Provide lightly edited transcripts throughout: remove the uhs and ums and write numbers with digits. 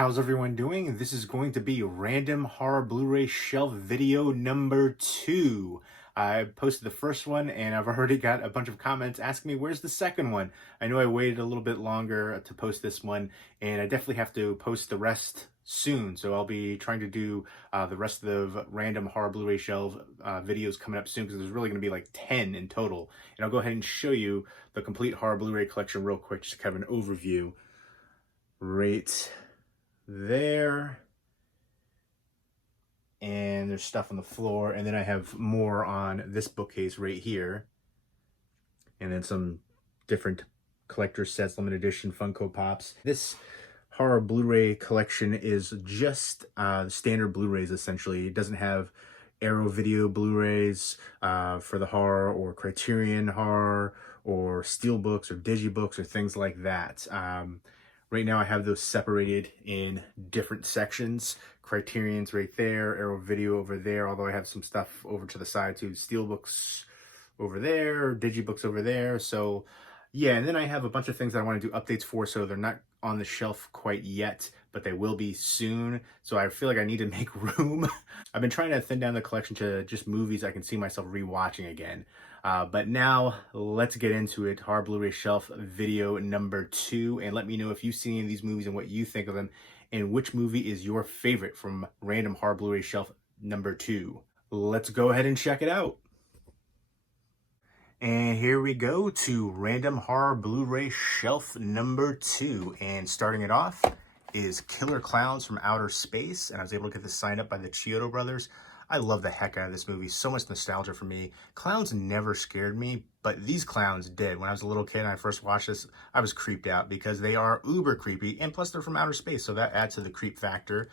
How's everyone doing? This is going to be random horror Blu-ray shelf video number 2. I posted the first one and I've already got a bunch of comments asking me where's the second one. I know I waited a little bit longer to post this one, and I definitely have to post the rest soon. So I'll be trying to do the rest of the random horror Blu-ray shelf videos coming up soon, because there's really going to be like 10 in total. And I'll go ahead and show you the complete horror Blu-ray collection real quick, just kind of an overview. Right there, and there's stuff on the floor, and then I have more on this bookcase right here, and then some different collector sets, limited edition Funko Pops. This horror Blu-ray collection is just standard Blu-rays essentially. It doesn't have Arrow Video Blu-rays for the horror, or Criterion horror, or Steelbooks or Digibooks or things like that. Right now I have those separated in different sections. Criterion's right there, Arrow Video over there, although I have some stuff over to the side too. Steelbooks over there, Digibooks over there. So yeah, and then I have a bunch of things that I want to do updates for, so they're not on the shelf quite yet, but they will be soon. So I feel like I need to make room. I've been trying to thin down the collection to just movies I can see myself rewatching again. But now let's get into it. Horror Blu-ray shelf video number 2, and let me know if you've seen any of these movies and what you think of them, and which movie is your favorite from random horror Blu-ray shelf number 2. Let's go ahead and check it out. And here we go to random horror Blu-ray shelf number 2, and starting it off is Killer Klowns from Outer Space, and I was able to get this signed up by the Chiodo brothers. I love the heck out of this movie. So much nostalgia for me. Clowns never scared me, but these clowns did. When I was a little kid and I first watched this, I was creeped out because they are uber creepy, and plus they're from outer space, so that adds to the creep factor.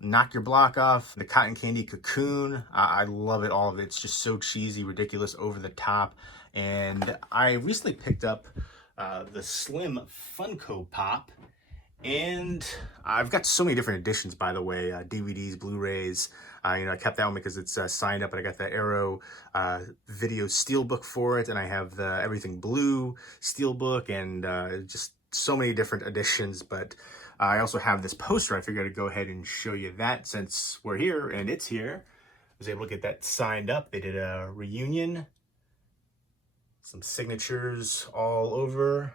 Knock Your Block Off, the Cotton Candy Cocoon. I love it, all of it. It's just so cheesy, ridiculous, over the top. And I recently picked up the Slim Funko Pop, and I've got so many different editions, by the way, DVDs, Blu-rays. I kept that one because it's signed up, but I got the Arrow Video Steelbook for it, and I have the Everything Blue Steelbook, and just so many different editions. But I also have this poster. I figured I'd go ahead and show you that since we're here and it's here. I was able to get that signed up. They did a reunion, some signatures all over.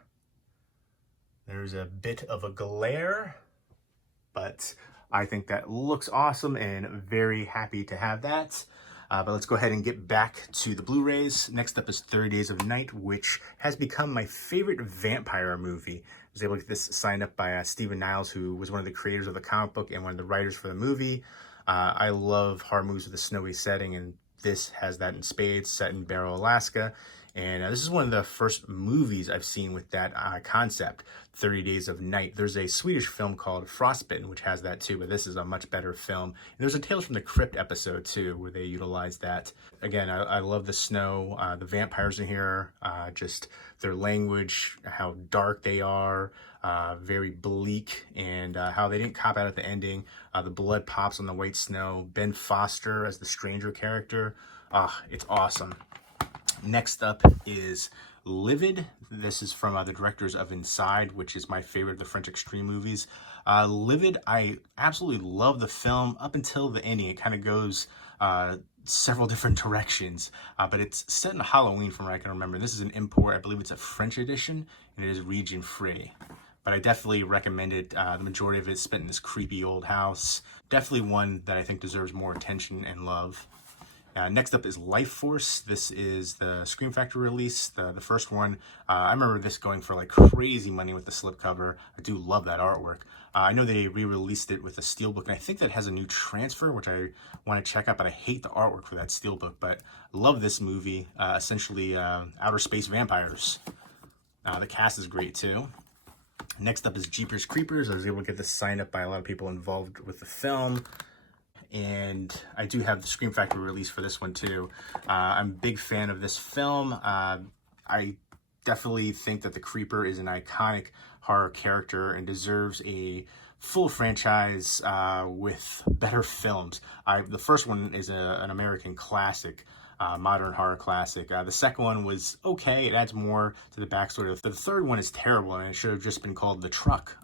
There's a bit of a glare, but I think that looks awesome, and very happy to have that. But let's go ahead and get back to the Blu-rays. Next up is 30 Days of Night, which has become my favorite vampire movie. I was able to get this signed up by Stephen Niles, who was one of the creators of the comic book and one of the writers for the movie. I love horror movies with a snowy setting, and this has that in spades, set in Barrow, Alaska. And this is one of the first movies I've seen with that concept, 30 Days of Night. There's a Swedish film called Frostbitten, which has that too, but this is a much better film. And there's a Tales from the Crypt episode too, where they utilize that. Again, I love the snow, the vampires in here, just their language, how dark they are, very bleak, and how they didn't cop out at the ending. The blood pops on the white snow. Ben Foster as the stranger character. It's awesome. Next up is Livid. This is from the directors of Inside, which is my favorite of the French extreme movies. Livid, I absolutely love the film up until the ending. It kind of goes several different directions, but it's set in Halloween from what I can remember. This is an import. I believe it's a French edition, and it is region free. But I definitely recommend it. The majority of it is spent in this creepy old house. Definitely one that I think deserves more attention and love. Next up is Life Force. This is the Scream Factory release, the first one. I remember this going for like crazy money with the slipcover. I do love that artwork. I know they re-released it with a steelbook, and I think that has a new transfer, which I want to check out, but I hate the artwork for that steelbook. But I love this movie, essentially outer space vampires. The cast is great too. Next up is Jeepers Creepers. I was able to get this signed up by a lot of people involved with the film. And I do have the Scream Factory release for this one too. I'm a big fan of this film. I definitely think that the Creeper is an iconic horror character and deserves a full franchise with better films. The first one is an American classic. modern horror classic. The second one was okay. It adds more to the backstory. The third one is terrible, and it should have just been called The Truck.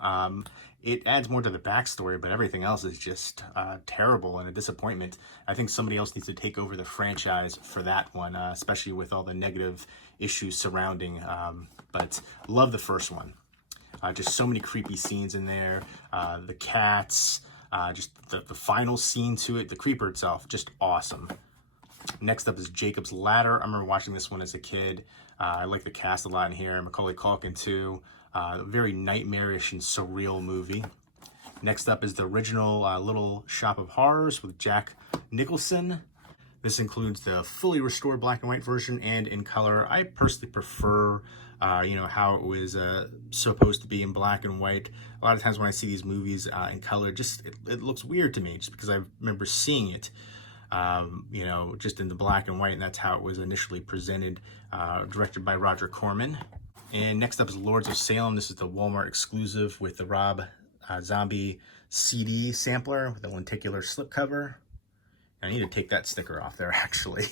It adds more to the backstory, but everything else is just terrible and a disappointment. I think somebody else needs to take over the franchise for that one, especially with all the negative issues surrounding. But love the first one. Just so many creepy scenes in there. The cats, just the final scene to it, the creeper itself, just awesome. Next up is Jacob's Ladder. I remember watching this one as a kid. I like the cast a lot in here. Macaulay Culkin too. Very nightmarish and surreal movie. Next up is the original Little Shop of Horrors with Jack Nicholson. This includes the fully restored black and white version and in color. I personally prefer how it was supposed to be in black and white. A lot of times when I see these movies in color, it looks weird to me just because I remember seeing it just in the black and white, and that's how it was initially presented, directed by Roger Corman. And next up is Lords of Salem. This is the Walmart exclusive with the Rob Zombie CD sampler with a lenticular slipcover. I need to take that sticker off there, actually.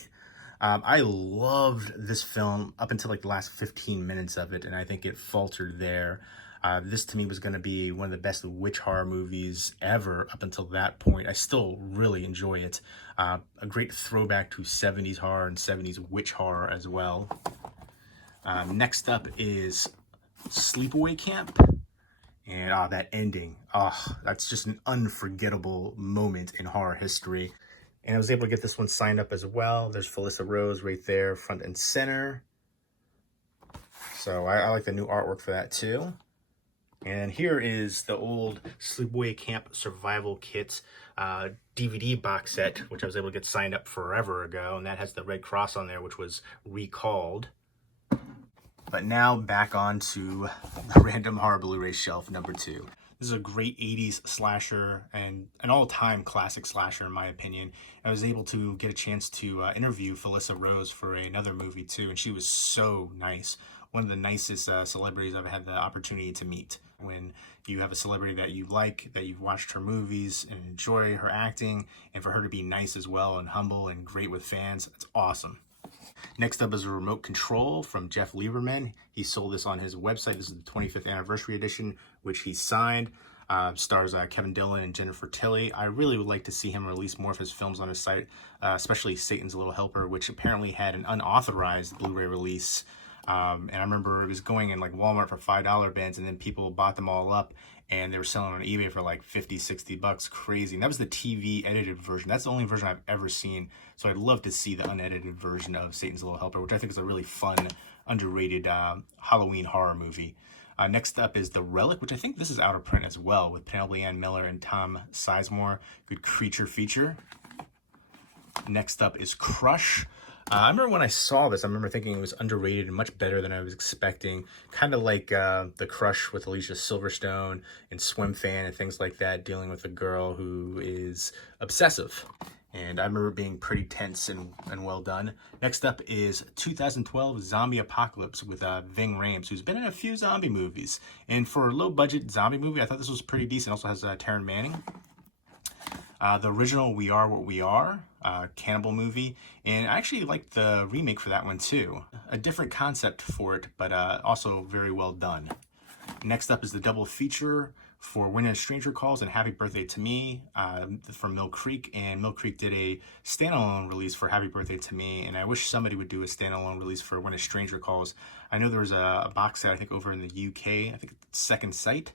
I loved this film up until like the last 15 minutes of it, and I think it faltered there. This to me was going to be one of the best witch horror movies ever up until that point. I still really enjoy it. A great throwback to 70s horror and 70s witch horror as well. Next up is Sleepaway Camp. And that ending, that's just an unforgettable moment in horror history. And I was able to get this one signed up as well. There's Felissa Rose right there, front and center. So I like the new artwork for that too. And here is the old Sleepaway Camp Survival Kit DVD box set, which I was able to get signed up forever ago. And that has the Red Cross on there, which was recalled. But now back on to the Random Horror Blu-ray shelf number 2. This is a great 80s slasher and an all-time classic slasher, in my opinion. I was able to get a chance to interview Felissa Rose for another movie, too, and she was so nice. One of the nicest celebrities I've had the opportunity to meet. When you have a celebrity that you like, that you've watched her movies and enjoy her acting, and for her to be nice as well and humble and great with fans, it's awesome. Next up is a remote control from Jeff Lieberman. He sold this on his website. This is the 25th anniversary edition, which he signed. Stars Kevin Dillon and Jennifer Tilly. I really would like to see him release more of his films on his site, especially Satan's Little Helper, which apparently had an unauthorized Blu-ray release. And I remember it was going in like Walmart for $5 bins, and then people bought them all up, and they were selling on eBay for like 50, 60 bucks. Crazy. And that was the TV edited version. That's the only version I've ever seen. So I'd love to see the unedited version of Satan's Little Helper, which I think is a really fun, underrated Halloween horror movie. Next up is The Relic, which I think this is out of print as well, with Penelope Ann Miller and Tom Sizemore. Good creature feature. Next up is Crush. I remember when I saw this, I remember thinking it was underrated and much better than I was expecting. Kind of like The Crush with Alicia Silverstone and Swim Fan and things like that, dealing with a girl who is obsessive. And I remember being pretty tense and well done. Next up is 2012 Zombie Apocalypse with Ving Rhames, who's been in a few zombie movies. And for a low-budget zombie movie, I thought this was pretty decent. Also has Taryn Manning. The original We Are What We Are, cannibal movie. And I actually liked the remake for that one too. A different concept for it, but also very well done. Next up is the double feature for When a Stranger Calls and Happy Birthday to Me from Mill Creek. And Mill Creek did a standalone release for Happy Birthday to Me, and I wish somebody would do a standalone release for When a Stranger Calls. I know there was a box set, I think, over in the UK, I think Second Sight,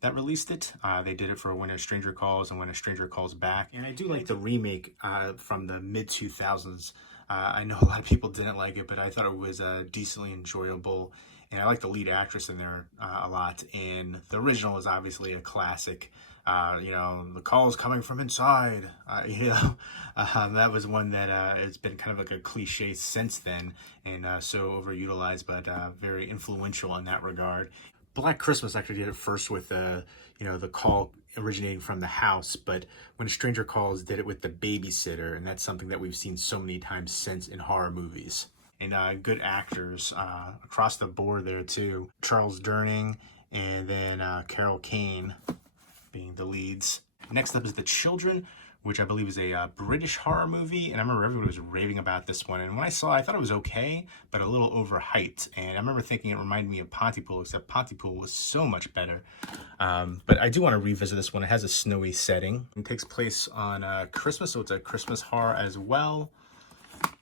that released it. They did it for When a Stranger Calls and When a Stranger Calls Back. And I do like the remake from the mid-2000s. I know a lot of people didn't like it, but I thought it was decently enjoyable. And I like the lead actress in there a lot. And the original is obviously a classic. The calls coming from inside. That was one that it's been kind of like a cliche since then, and so overutilized, but very influential in that regard. Black Christmas actually did it first with the call originating from the house, but When a Stranger Calls did it with the babysitter, and that's something that we've seen so many times since in horror movies. And good actors across the board there too. Charles Durning and then Carol Kane being the leads. Next up is The Children which I believe is a British horror movie. And I remember everybody was raving about this one. And when I saw it, I thought it was okay, but a little overhyped. And I remember thinking it reminded me of Pontypool, except Pontypool was so much better. But I do want to revisit this one. It has a snowy setting. It takes place on Christmas, so it's a Christmas horror as well.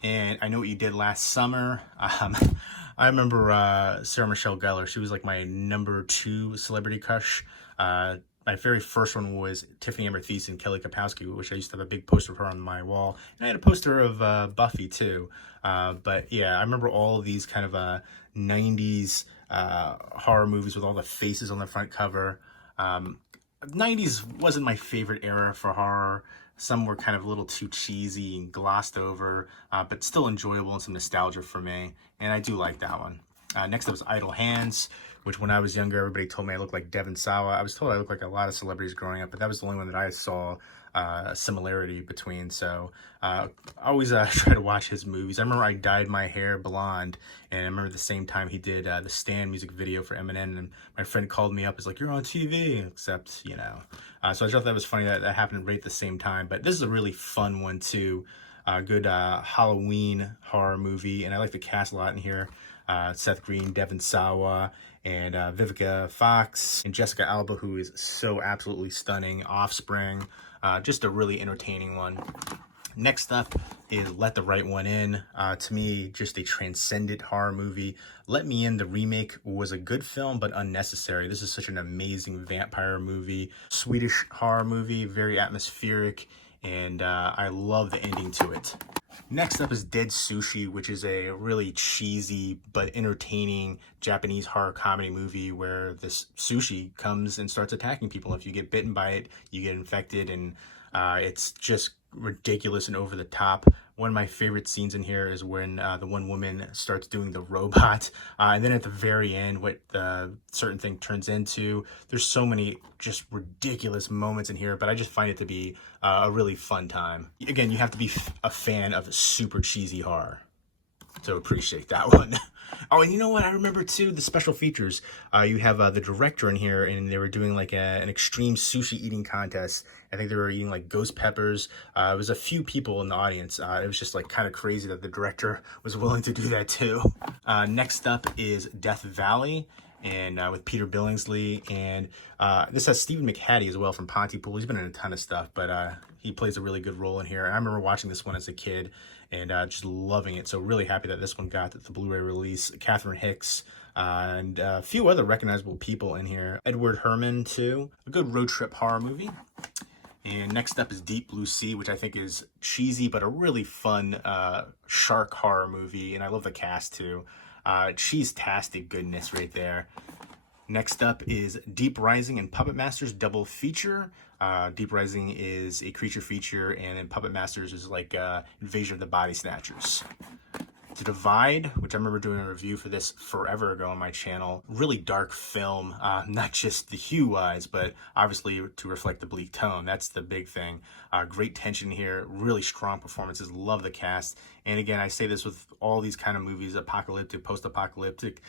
And I Know What You Did Last Summer. I remember Sarah Michelle Gellar. She was like my #2 celebrity crush. My very first one was Tiffany Amber Thiessen and Kelly Kapowski, which I used to have a big poster of her on my wall. And I had a poster of Buffy too. But yeah, I remember all of these kind of 90s horror movies with all the faces on the front cover. 90s wasn't my favorite era for horror. Some were kind of a little too cheesy and glossed over, but still enjoyable and some nostalgia for me. And I do like that one. Next up is Idle Hands, which when I was younger, everybody told me I looked like Devon Sawa. I was told I looked like a lot of celebrities growing up, but that was the only one that I saw a similarity between. So I always try to watch his movies. I remember I dyed my hair blonde, and I remember the same time he did the Stan music video for Eminem, and my friend called me up, was like, "You're on TV," except, you know. So I thought that was funny that that happened right at the same time. But this is a really fun one too. Good Halloween horror movie, and I like the cast a lot in here. Seth Green, Devon Sawa, and Vivica Fox, and Jessica Alba, who is so absolutely stunning. Offspring, just a really entertaining one. Next up is Let the Right One In. To me, just a transcendent horror movie. Let Me In, the remake, was a good film, but unnecessary. This is such an amazing vampire movie. Swedish horror movie, very atmospheric, and I love the ending to it. Next up is Dead Sushi, which is a really cheesy but entertaining Japanese horror comedy movie where this sushi comes and starts attacking people. If you get bitten by it, you get infected, and it's just ridiculous and over the top. One of my favorite scenes in here is when the one woman starts doing the robot, and then at the very end, what the certain thing turns into. There's so many just ridiculous moments in here, but I just find it to be a really fun time. Again, you have to be a fan of super cheesy horror to appreciate that one. Oh, and you know what? I remember too the special features. You have the director in here, and they were doing like an extreme sushi eating contest. I think they were eating like ghost peppers. It was a few people in the audience. It was just like kind of crazy that the director was willing to do that too. Next up is Death Valley, and with Peter Billingsley, and this has Stephen McHattie as well from Pontypool. He's been in a ton of stuff, but he plays a really good role in here. And I remember watching this one as a kid and just loving it. So really happy that this one got the Blu-ray release. Catherine Hicks, and a few other recognizable people in here. Edward Herrmann too. A good road trip horror movie. And next up is Deep Blue Sea, which I think is cheesy but a really fun shark horror movie. And I love the cast too. Cheese-tastic goodness right there. Next up is Deep Rising and Puppet Masters double feature. Deep Rising is a creature feature, and then Puppet Masters is like Invasion of the Body Snatchers. The Divide, which I remember doing a review for this forever ago on my channel. Really dark film, not just the hue-wise, but obviously to reflect the bleak tone. That's the big thing. Great tension here, really strong performances, love the cast. And again, I say this with all these kind of movies, apocalyptic, post-apocalyptic,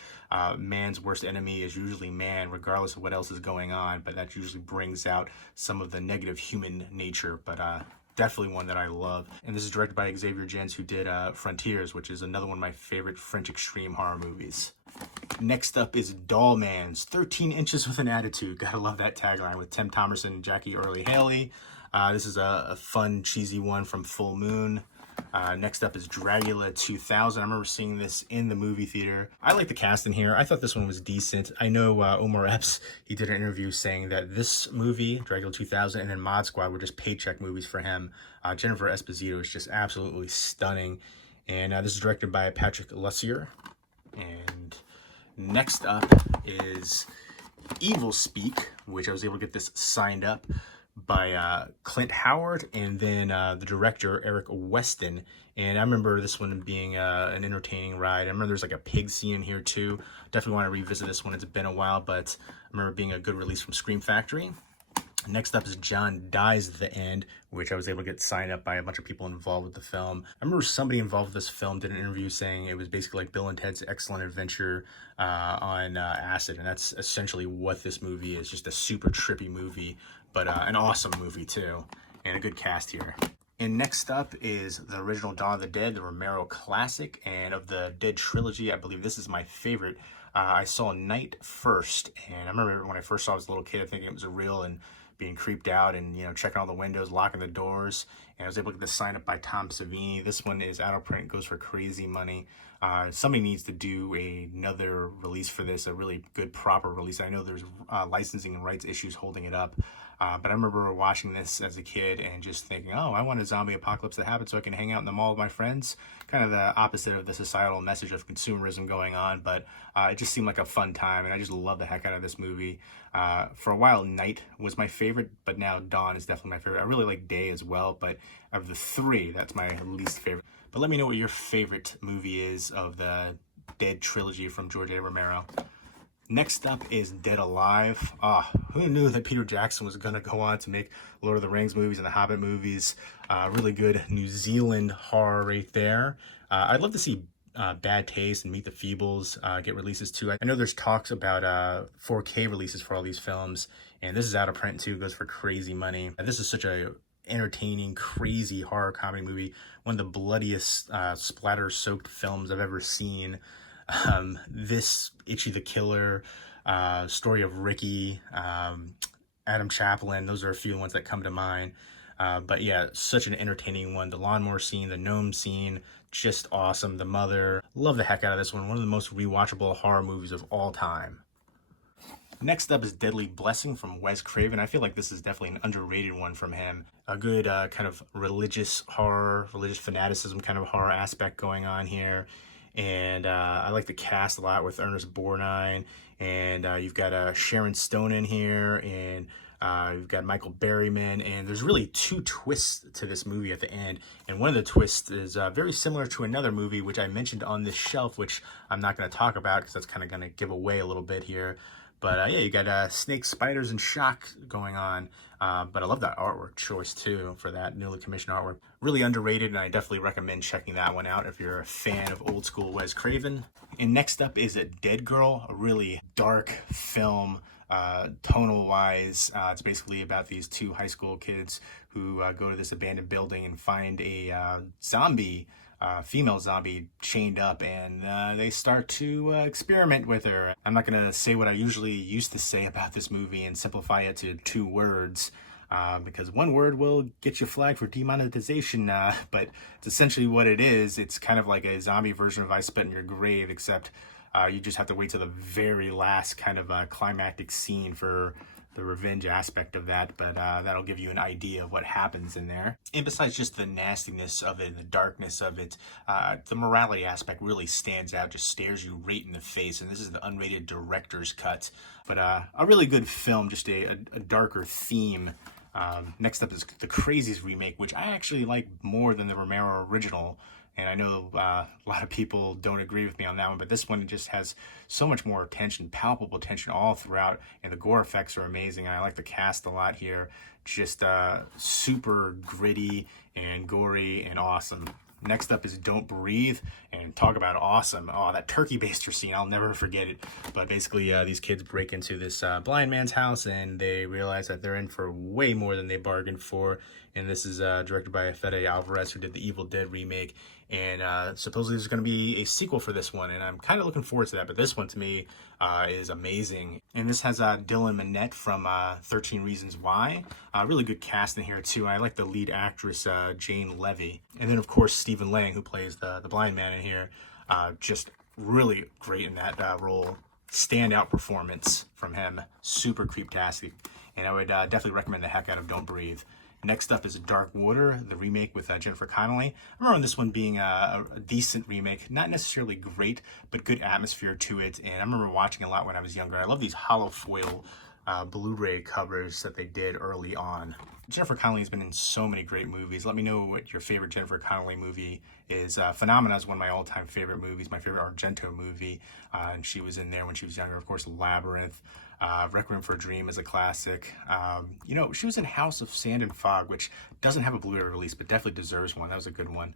man's worst enemy is usually man, regardless of what else is going on, but that usually brings out some of the negative human nature. But definitely one that I love. And this is directed by Xavier Gens, who did Frontiers, which is another one of my favorite French extreme horror movies. Next up is Doll Man's 13 Inches with an Attitude. Gotta love that tagline, with Tim Thomerson and Jackie Earle Haley. This is a fun, cheesy one from Full Moon. Next up is Dragula 2000. I remember seeing this in the movie theater. I like the cast in here. I thought this one was decent. I know Omar Epps, he did an interview saying that this movie, Dragula 2000, and then Mod Squad were just paycheck movies for him. Jennifer Esposito is just absolutely stunning. And this is directed by Patrick Lussier. And next up is Evil Speak, which I was able to get this signed up by Clint Howard, and then the director Eric Weston. And I remember this one being an entertaining ride. I remember there's like a pig scene in here too. Definitely want to revisit this one. It's been a while, but I remember being a good release from Scream Factory. Next up is John Dies at the End, which I was able to get signed up by a bunch of people involved with the film. I remember somebody involved with this film did an interview saying it was basically like Bill and Ted's Excellent Adventure on acid, and that's essentially what this movie is. Just a super trippy movie, but an awesome movie too. and a good cast here. And next up is the original Dawn of the Dead, the Romero classic, and of the Dead trilogy, I believe this is my favorite. I saw Night first, and I remember when I first saw it as a little kid, thinking it was real and being creeped out and, you know, checking all the windows, locking the doors, and I was able to get the sign up by Tom Savini. This one is out of print, goes for crazy money. Somebody needs to do another release for this, a really good proper release. I know there's licensing and rights issues holding it up, but I remember watching this as a kid and just thinking, oh, I want a zombie apocalypse to happen so I can hang out in the mall with my friends. Kind of the opposite of the societal message of consumerism going on, but it just seemed like a fun time, and I just love the heck out of this movie. For a while, Night was my favorite, but now Dawn is definitely my favorite. I really like Day as well, but of the three, that's my least favorite. But let me know what your favorite movie is of the Dead trilogy from George A. Romero. Next up is Dead Alive. Who knew that Peter Jackson was going to go on to make Lord of the Rings movies and the Hobbit movies? Really good New Zealand horror right there. I'd love to see Bad Taste and Meet the Feebles get releases too. I know there's talks about 4K releases for all these films, and this is out of print too. It goes for crazy money. This is such a entertaining, crazy horror comedy movie. One of the bloodiest splatter-soaked films I've ever seen. This Itchy the Killer, story of Ricky, Adam Chaplin, those are a few ones that come to mind. But yeah, such an entertaining one. The lawnmower scene, the gnome scene, just awesome. The Mother, love the heck out of this one. One of the most rewatchable horror movies of all time. Next up is Deadly Blessing from Wes Craven. I feel like this is definitely an underrated one from him. A good kind of religious horror, religious fanaticism kind of horror aspect going on here. And I like the cast a lot with Ernest Borgnine, and you've got Sharon Stone in here, and you've got Michael Berryman, and there's really two twists to this movie at the end, and one of the twists is very similar to another movie which I mentioned on this shelf, which I'm not going to talk about because that's kind of going to give away a little bit here. But yeah, you got snakes, spiders, and shock going on. But I love that artwork choice too for that newly commissioned artwork. Really underrated, and I definitely recommend checking that one out if you're a fan of old school Wes Craven. And next up is a Dead Girl, a really dark film, tonal wise. It's basically about these two high school kids who go to this abandoned building and find a zombie. Female zombie chained up, and they start to experiment with her. I'm not going to say what I usually used to say about this movie and simplify it to 2 words, because one word will get you flagged for demonetization, but it's essentially what it is. It's kind of like a zombie version of I Spit in Your Grave, except you just have to wait till the very last kind of climactic scene for the revenge aspect of that, but that'll give you an idea of what happens in there. And besides just the nastiness of it, the darkness of it, the morality aspect really stands out, just stares you right in the face, and this is the unrated director's cut. But a really good film, just a darker theme. Next up is The Crazies remake, which I actually like more than the Romero original. And I know a lot of people don't agree with me on that one, but this one just has so much more tension, palpable tension all throughout, and the gore effects are amazing. I like the cast a lot here. Just super gritty and gory and awesome. Next up is Don't Breathe, and talk about awesome. Oh, that turkey baster scene, I'll never forget it. But basically, these kids break into this blind man's house, and they realize that they're in for way more than they bargained for. And this is directed by Fede Alvarez, who did the Evil Dead remake. And supposedly there's going to be a sequel for this one, and I'm kind of looking forward to that. But this one, to me, is amazing. And this has Dylan Minnette from 13 Reasons Why. Really good cast in here, too. I like the lead actress, Jane Levy. And then, of course, Stephen Lang, who plays the blind man in here. Just really great in that role. Standout performance from him. Super creeptastic. And I would definitely recommend the heck out of Don't Breathe. Next up is Dark Water, the remake with Jennifer Connelly. I remember this one being a decent remake, not necessarily great, but good atmosphere to it. And I remember watching a lot when I was younger. I love these hollow foil Blu-ray covers that they did early on. Jennifer Connelly has been in so many great movies. Let me know what your favorite Jennifer Connelly movie is. Phenomena is one of my all-time favorite movies, my favorite Argento movie. And she was in there when she was younger. Of course, Labyrinth. Requiem for a Dream is a classic. You know, she was in House of Sand and Fog, which doesn't have a Blu-ray release, but definitely deserves one. That was a good one.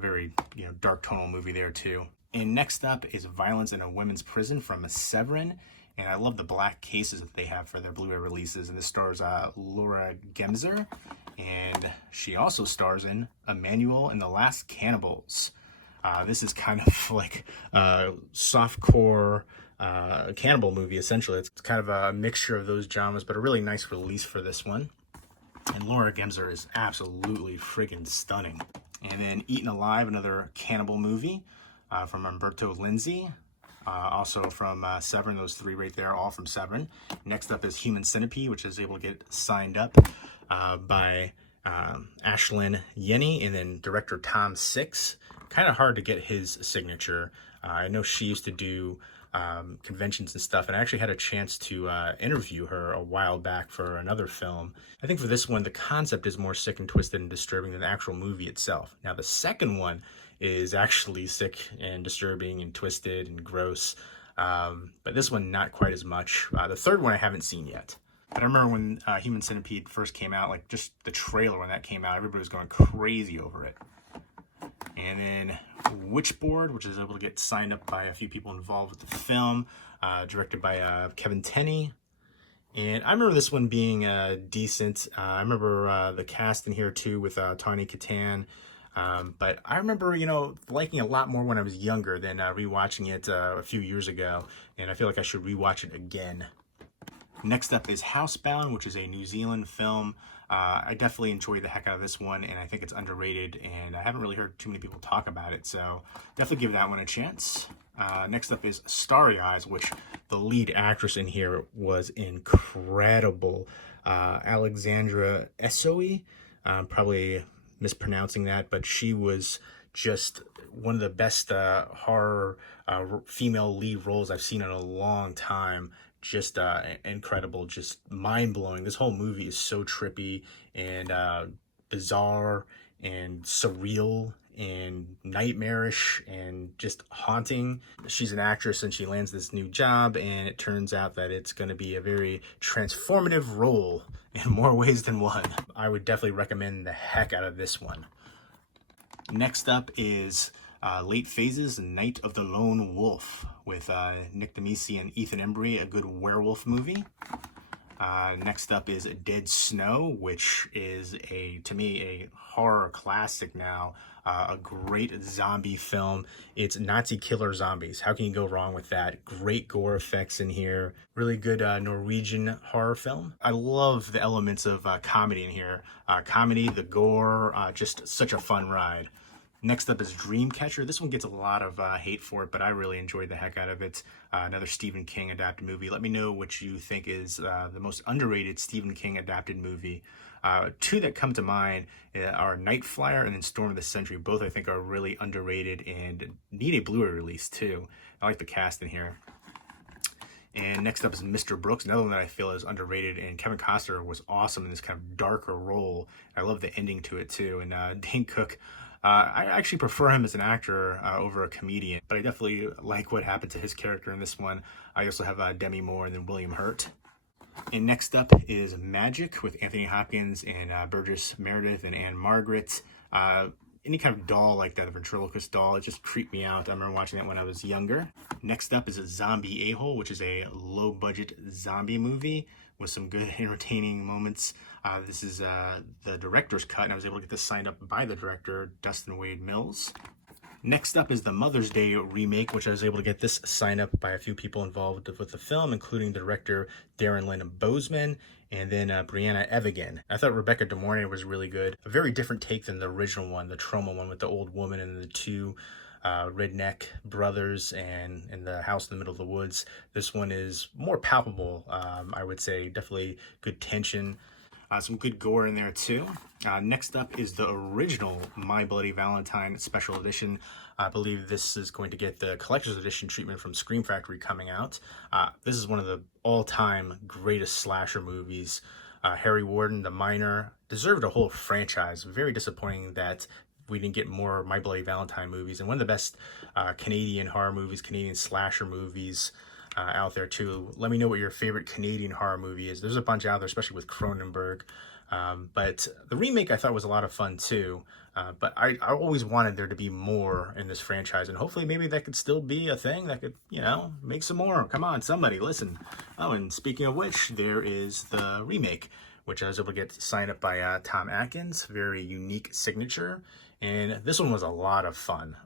Very, dark tonal movie there too. And next up is Violence in a Women's Prison from Severin. And I love the black cases that they have for their Blu-ray releases. And this stars Laura Gemser. And she also stars in Emmanuel and the Last Cannibals. This is kind of like a softcore cannibal movie, essentially. It's kind of a mixture of those genres, but a really nice release for this one. And Laura Gemser is absolutely friggin' stunning. And then Eaten Alive, another cannibal movie from Umberto Lenzi. Also from Severin, those three right there, all from Severin. Next up is Human Centipede, which is able to get signed up by Ashlyn Yenny, and then director Tom Six. Kind of hard to get his signature. I know she used to do conventions and stuff, and I actually had a chance to interview her a while back for another film. I think for this one, the concept is more sick and twisted and disturbing than the actual movie itself. Now, the second one is actually sick and disturbing and twisted and gross, but this one not quite as much. The third one I haven't seen yet. But I remember when Human Centipede first came out, like just the trailer when that came out, everybody was going crazy over it. And then Witchboard, which is able to get signed up by a few people involved with the film, directed by Kevin Tenney. And I remember this one being decent. I remember the cast in here too with Tawny Kitaen. But I remember, liking a lot more when I was younger than rewatching it a few years ago. And I feel like I should rewatch it again. Next up is Housebound, which is a New Zealand film. I definitely enjoyed the heck out of this one, and I think it's underrated, and I haven't really heard too many people talk about it, so definitely give that one a chance. Next up is Starry Eyes, which the lead actress in here was incredible. Alexandra Essoe, probably mispronouncing that, but she was just one of the best horror female lead roles I've seen in a long time. Just incredible, just mind-blowing. This whole movie is so trippy and bizarre and surreal and nightmarish and just haunting. She's an actress and she lands this new job, and it turns out that it's going to be a very transformative role in more ways than one. I would definitely recommend the heck out of this one. Next up is Late Phases, Night of the Lone Wolf, with Nick Demisi and Ethan Embry, a good werewolf movie. Next up is Dead Snow, which is, to me, a horror classic now. A great zombie film. It's Nazi killer zombies. How can you go wrong with that? Great gore effects in here. Really good Norwegian horror film. I love the elements of comedy in here. Comedy, the gore, just such a fun ride. Next up is Dreamcatcher. This one gets a lot of hate for it, but I really enjoyed the heck out of it. Another Stephen King adapted movie. Let me know what you think is the most underrated Stephen King adapted movie. Two that come to mind are Night Flyer and then Storm of the Century. Both I think are really underrated and need a Blu-ray release too. I like the cast in here. And next up is Mr. Brooks, another one that I feel is underrated, and Kevin Costner was awesome in this kind of darker role. I love the ending to it too. And Dane Cook, I actually prefer him as an actor over a comedian, but I definitely like what happened to his character in this one. I also have Demi Moore and then William Hurt. And next up is Magic with Anthony Hopkins and Burgess Meredith and Anne Margaret. Any kind of doll like that, a ventriloquist doll, it just creeped me out. I remember watching that when I was younger. Next up is a Zombie A-Hole, which is a low-budget zombie movie with some good entertaining moments. This is the director's cut, and I was able to get this signed up by the director, Dustin Wade Mills. Next up is the Mother's Day remake, which I was able to get this signed up by a few people involved with the film, including the director Darren Lynn Bozeman and then Brianna Evigan. I thought Rebecca De Mornay was really good. A very different take than the original one, the trauma one with the old woman and the two redneck brothers and in the house in the middle of the woods. This one is more palpable, I would say. Definitely good tension. Some good gore in there too. Next up is the original My Bloody Valentine Special Edition. I believe this is going to get the collector's edition treatment from Scream Factory coming out. This is one of the all-time greatest slasher movies. Harry Warden, The Miner, deserved a whole franchise. Very disappointing that we didn't get more My Bloody Valentine movies. And one of the best Canadian horror movies, Canadian slasher movies out there too. Let me know what your favorite Canadian horror movie is. There's a bunch out there, especially with Cronenberg. But the remake I thought was a lot of fun too. But I always wanted there to be more in this franchise, and hopefully maybe that could still be a thing that could, make some more. Come on, somebody, listen. Oh, and speaking of which, there is the remake which I was able to get signed up by Tom Atkins. Very unique signature. And this one was a lot of fun.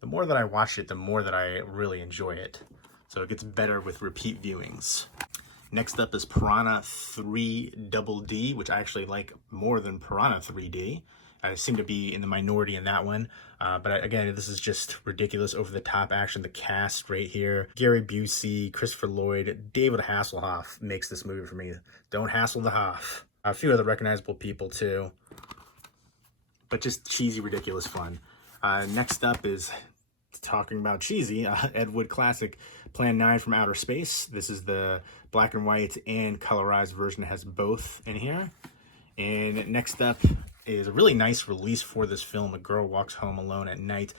The more that I watch it, the more that I really enjoy it. So it gets better with repeat viewings. Next up is Piranha 3 Double D, which I actually like more than Piranha 3D. I seem to be in the minority in that one. But again, this is just ridiculous, over-the-top action. The cast right here. Gary Busey, Christopher Lloyd, David Hasselhoff makes this movie for me. Don't hassle the Hoff. A few other recognizable people too. But just cheesy, ridiculous fun. Next up is, talking about cheesy, Ed Wood classic, Plan 9 from Outer Space. This is the black and white and colorized version. It has both in here. And next up is a really nice release for this film, A Girl Walks Home Alone at Night,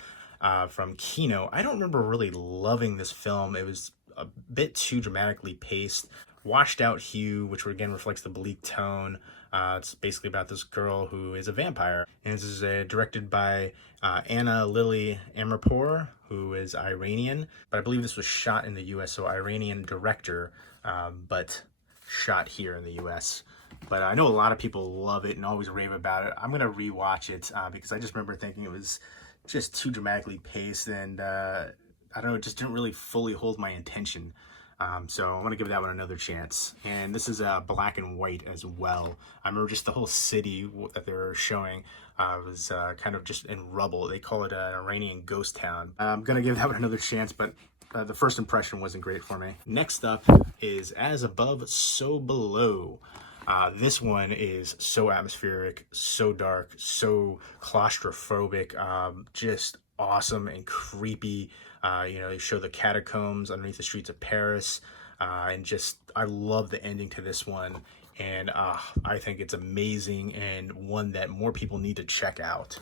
from Kino. I don't remember really loving this film. It was a bit too dramatically paced. Washed out hue, which again reflects the bleak tone. It's basically about this girl who is a vampire. And this is directed by Anna Lily Amirpour, who is Iranian. But I believe this was shot in the US, so Iranian director, but shot here in the US. But I know a lot of people love it and always rave about it. I'm going to rewatch it because I just remember thinking it was just too dramatically paced, and I don't know, it just didn't really fully hold my attention. So I want to give that one another chance. And this is black and white as well. I remember just the whole city that they were showing was kind of just in rubble. They call it an Iranian ghost town. I'm going to give that one another chance, but the first impression wasn't great for me. Next up is As Above, So Below. This one is so atmospheric, so dark, so claustrophobic, just awesome and creepy. They show the catacombs underneath the streets of Paris, and just, I love the ending to this one, and I think it's amazing and one that more people need to check out.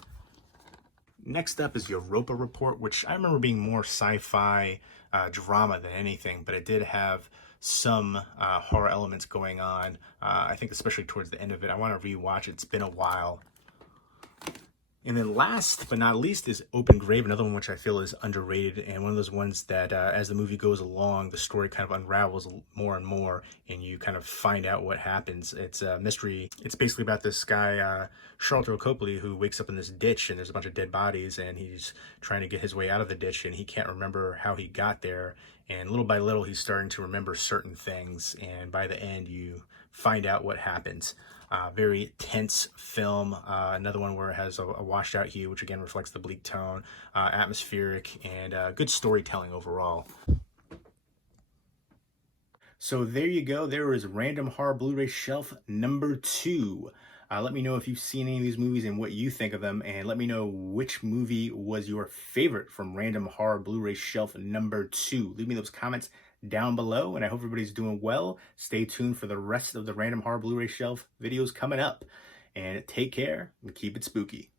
Next up is Europa Report, which I remember being more sci-fi drama than anything, but it did have some horror elements going on. I think especially towards the end of it. I want to rewatch it. It's been a while. And then last but not least is Open Grave, another one which I feel is underrated, and one of those ones that as the movie goes along, the story kind of unravels more and more, and you kind of find out what happens. It's a mystery. It's basically about this guy, Sharlto Copley, who wakes up in this ditch, and there's a bunch of dead bodies, and he's trying to get his way out of the ditch, and he can't remember how he got there. And little by little, he's starting to remember certain things, and by the end, you find out what happens. Very tense film. Another one where it has a washed out hue, which again reflects the bleak tone, atmospheric, and good storytelling overall. So there you go. There is Random Horror Blu-ray Shelf number 2. Let me know if you've seen any of these movies and what you think of them, and let me know which movie was your favorite from Random Horror Blu-ray Shelf number 2. Leave me those comments down below, and I hope everybody's doing well. Stay tuned for the rest of the Random Horror Blu-ray Shelf videos coming up, and take care and keep it spooky.